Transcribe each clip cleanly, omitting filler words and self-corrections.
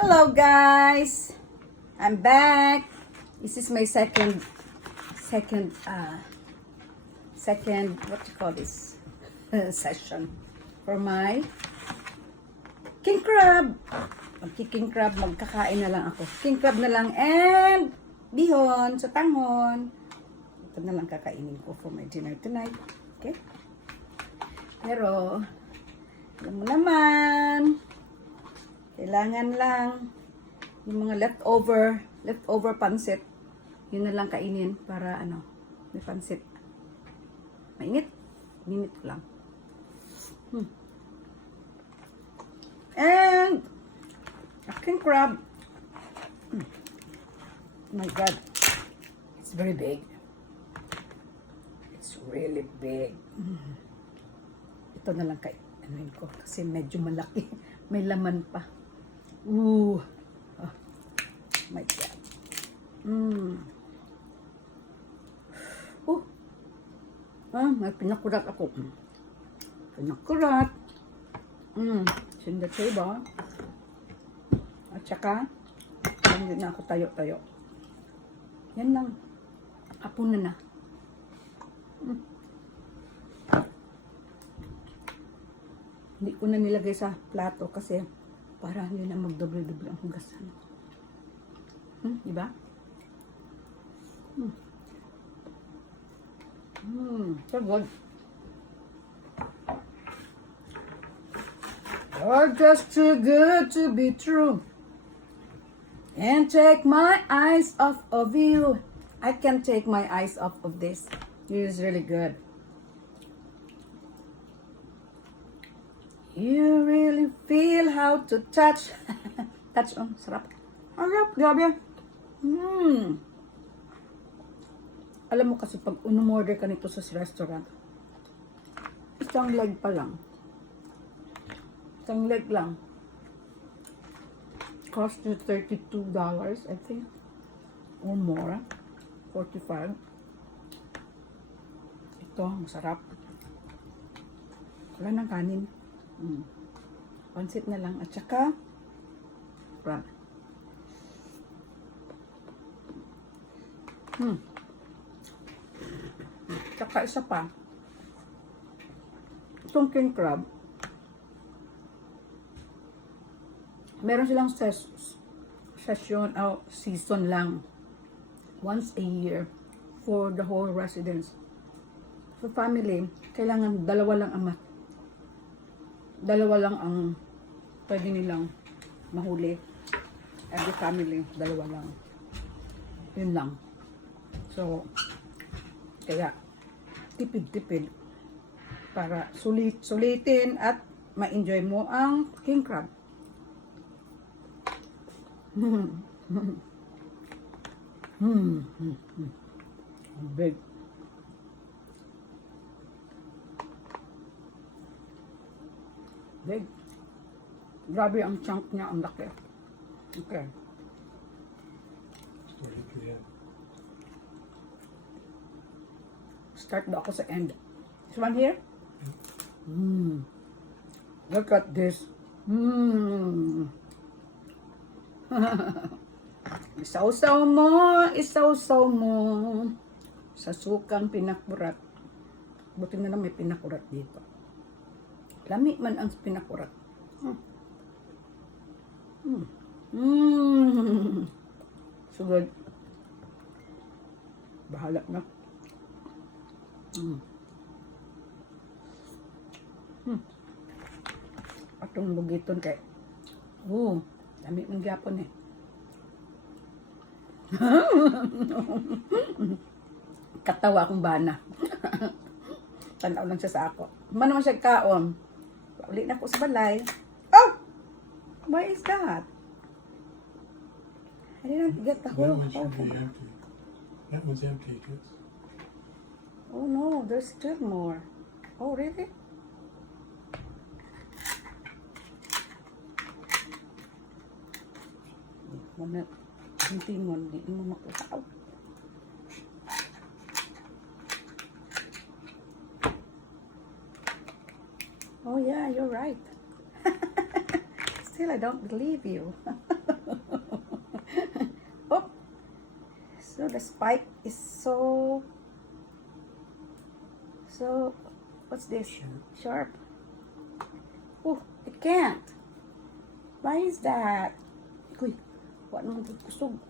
Hello guys, I'm back. This is my second what you call this session for my king crab. King crab, magkakain na lang ako. King crab na lang and bihon sa tanghon. Ito na lang kakainin ko for my dinner tonight. Okay? Pero alam mo naman, kailangan lang yung mga leftover pansit, yun na lang kainin para may pansit. Mainit ko lang. And a king crab. Oh my God, it's very big. It's really big. Ito na lang kainin ko kasi medyo malaki. May laman pa. Ooh. Oh my God. May pinakurat ako. Pinakurat. It's in the table. At saka, hindi na ako tayo-tayo. Yan lang. Hapon na. Hindi ko na nilagay sa plato kasi para hindi na magdoble-doble ang hugasan. Diba? So good. You're just too good to be true. And take my eyes off of you. I can't take my eyes off of this. It is really good. You really feel how to touch. Touch, sarap. Sarap, grabe. Alam mo kasi pag umorder ka nito sa restaurant, isang leg pa lang. Isang leg lang. Cost you $32, I think. Or more. 45. Ito, masarap. Wala ng kanin. Pansit na lang. At saka, crab. Tsaka isa pa. Itong king crab. Meron silang season lang. Once a year for the whole residence. For family, kailangan dalawa lang ang pwede nilang mahuli. Every family, dalawa lang. Yun lang. So, kaya, tipid-tipid para sulitin at ma-enjoy mo ang king crab. Big. Big. Grabe ang chunk niya, ang laki. Okay. Start ba ako sa end? This one here? Look at this. Isaw-saw mo. Sa sukang pinakurat. Buti na lang may pinakurat dito. Lami man ang pinakurat. So good. Bahala na. Atong bugiton kay dami ng gyapon eh. Katawa akong bana. Tanaw lang siya sa ako. Man naman siya kaon. Uli na ako sa balay. Oh! Why is that? I didn't get the whole empty. That one's empty. Yes. Oh no, there's still more. Oh really? Hindi mo makuha. Oh yeah, you're right. Still, I don't believe you. Oh, so the spike is so, what's this? Sharp. Oh, it can't. Why is that? Uy, wala naman kusog.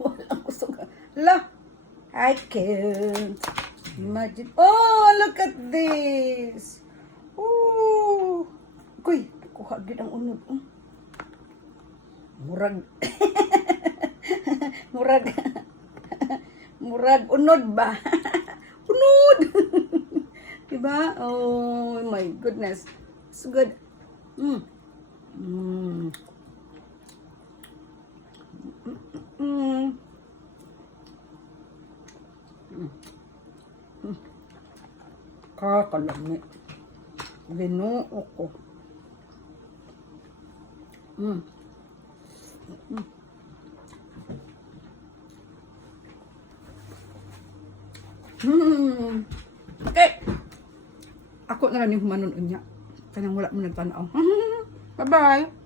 Walang kusog. La, I can't imagine. Oh, look at this. Oh, uy, kuha gid ang unod. Murag. Murag unod ba? Unod. Diba? Oh my goodness. It's good. Mm. Mm. Mm. Mm. Kakalami. Binuo ko. Mm. Mm. Hmm. Okay. Ako na lang yung humanon unya. Kanang wala mo nagtanaw. Bye-bye.